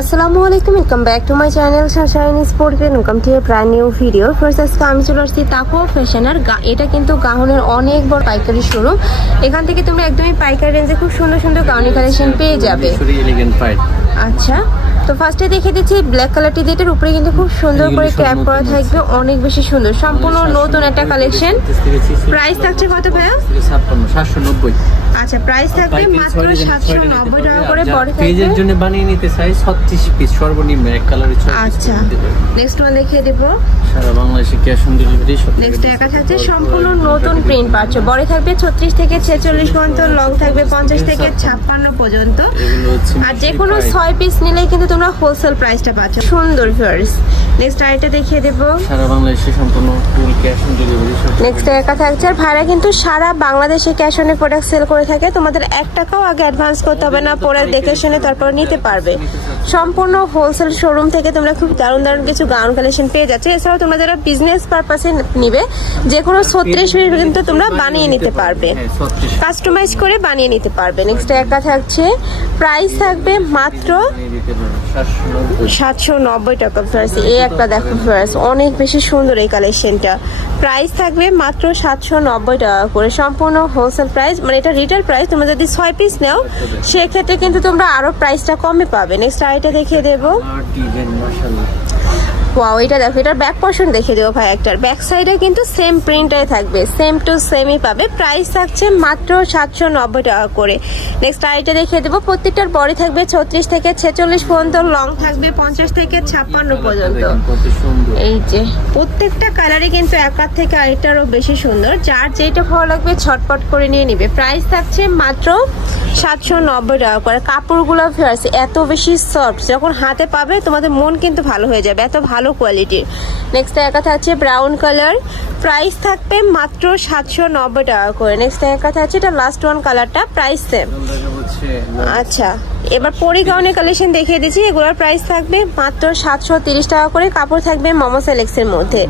আসসালামু আলাইকুম, welcome back to my channel Sunshine sport. Welcome to A brand new video. First আজকে আমি চলে আসছি তাকুয়া ফ্যাশনের। এটা কিন্তু গাউনের অনেক বড় পাইকারি শোরুম। এখান থেকে তোমরা একদমই পাইকারি রেঞ্জে খুব সুন্দর সুন্দর গাউনি কালেকশন পেয়ে যাবে। আচ্ছা, তো ফার্স্টে দেখে দিচ্ছি ব্ল্যাক কালারটি, যেটার উপরে কিন্তু খুব সুন্দর করে ক্যাপ করা থাকবে, অনেক বেশি সুন্দর, সম্পূর্ণ নতুন একটা কালেকশন। প্রাইস থাকছে কত ভাইয়া? 790। আচ্ছা, প্রাইস থাকবে মাত্র 790 টাকা করে। বড় পেজের জন্য বানিয়ে নিতে চাই 36 পিস সর্বনিম্ন এক কালারে। আচ্ছা, নেক্সট ওয়ান দেখিয়ে দেব। সারা বাংলাদেশে ক্যাশ অন ডেলিভারি। নেক্সট একা থাকছে সম্পূর্ণ নতুন প্রিন্ট পাচ্ছ। বড় থাকবে 36 থেকে 46 পর্যন্ত, লং থাকবে 50 থেকে 56 পর্যন্ত। আর যে কোনো 6 পিস নিলেই কিন্তু তোমরা হোলসেল প্রাইসটা পাচ্ছ। সুন্দর ভিউয়ার্স, নেক্সট আইটা দেখিয়ে দেব। সারা বাংলাদেশে সম্পূর্ণ full cash on delivery. Next একা থাকছে। আর ভাড়া কিন্তু সারা বাংলাদেশে ক্যাশ অনে প্রোডাক্ট সেল করে থাকে। তোমাদের 1 টাকাও আগে অ্যাডভান্স করতে হবে না, পরে দেখে শুনে তারপর নিতে পারবে। সম্পূর্ণ হোলসেল শোরুম থেকে তোমরা খুব দারুণ দারুণ কিছু গাউন কালেকশন পেয়ে যাচ্ছে। এছাড়াও তোমরা যারা বিজনেস পারপাসে নিবে, যে কোনো 36 পিস কিন্তু তোমরা বানিয়ে নিতে পারবে, কাস্টমাইজ করে বানিয়ে নিতে পারবে। নেক্সট একা থাকছে, প্রাইস থাকবে মাত্র 790 টাকা। ফ্রেন্ডস, এই একটা দেখো ফ্রেন্ডস, অনেক বেশি সুন্দর এই কালেকশনটা। প্রাইস থাকবে মাত্র 790 টাকা করে, সম্পূর্ণ হোলসেল প্রাইস, মানে এটা রিটেল প্রাইস। তোমরা যদি 6 পিস নাও সেক্ষেত্রে কিন্তু তোমরা আরো প্রাইসটা কমে পাবে। নেক্সট আইটা দেখিয়ে দেবো। ওয়াও, এটা দেখো, এটার ব্যাক পোর্শন দেখিয়ে দেবো ভাই। একটার ব্যাক সাইডে কিন্তু সেম প্রিন্টটাই থাকবে, সেম টু সেমই পাবে। প্রাইস থাকছে মাত্র 790 টাকা করে। নেক্সট আইটা দেখিয়ে দেবো। প্রত্যেকটার বডি থাকবে 36 থেকে 46 পর্যন্ত, লং থাকবে 50 থেকে 56 পর্যন্ত। এই যে প্রত্যেকটা কালারই কিন্তু একার থেকে আরেকটারও বেশি সুন্দর। যার যেটা ভালো লাগবে ছটপট করে নিয়ে নিবে। প্রাইস থাকছে মাত্র 790 টাকা করে। কাপড়গুলো ফেয়ার্স এত বেশি সফট, যখন হাতে পাবে তোমাদের মন কিন্তু ভালো হয়ে যাবে, এত ভালো কোয়ালিটির। নেক্সট একা থাকছে ব্রাউন কালার। প্রাইস থাকবে মাত্র 790 টাকা করে। নেক্সট একা থাকছে, এটা লাস্ট ওয়ান কালারটা, প্রাইস সেম। আচ্ছা, এবার পরি গাউনের কালেকশন দেখিয়ে দিচ্ছি। এগুলোর প্রাইস থাকবে মাত্র 730 টাকা করে। কাপড় থাকবে মোমো সেলেক্সের মধ্যে।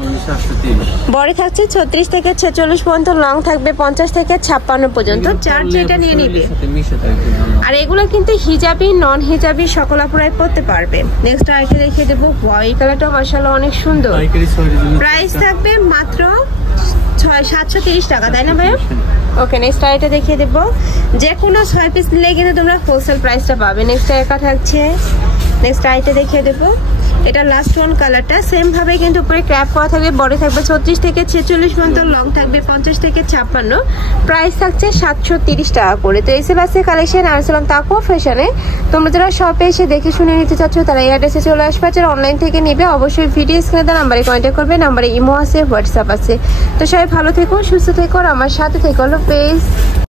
বডি থাকছে 36 থেকে 46 পর্যন্ত, লং থাকবে 50 থেকে 56 পর্যন্ত। যার যেটা নিয়ে নিবে। আর এগুলো কিন্তু হিজাবি, নন হিজাবি সকল আপুরাই পরতে পারবে। নেক্সট আইটা দেখিয়ে দেবো। এই কালারটা মাশাআল্লাহ অনেক সুন্দর। প্রাইস থাকবে মাত্র 730 টাকা, তাই না ভাইয়া? ওকে, নেক্সট আইটা দেখিয়ে দেবো। যে কোনো 6 পিস নিলে কিন্তু তোমরা হোলসেল প্রাইসটা পাবে। নেক্সট একা থাকছে। নেক্সট আইটা দেখিয়ে দেবো। এটা লাস্ট ওয়ান কালারটা, সেম ভাবে কিন্তু উপরে ক্র্যাপ করা থাকবে। বডি থাকবে 36 থেকে 46 পর্যন্ত, লং থাকবে 50 থেকে 56। প্রাইস থাকছে 730 টাকা করে। তো এই ছিল আজকে কালেকশন। আমি ছিলাম তাকুয়া ফ্যাশনে। তোমরা যারা শপে এসে দেখে শুনে নিতে চাচ্ছ তারা এই অ্যাড্রেসে চলে আসবে। যারা অনলাইন থেকে নিবে অবশ্যই ভিডিও স্ক্রিনে দেওয়া নাম্বারে কন্ট্যাক্ট করবে। নাম্বারে ইমো আছে, হোয়াটসঅ্যাপ আছে। তো সবাই ভালো থেকো, সুস্থ থেকো, আর আমার সাথে থেকো। হলো পেজ।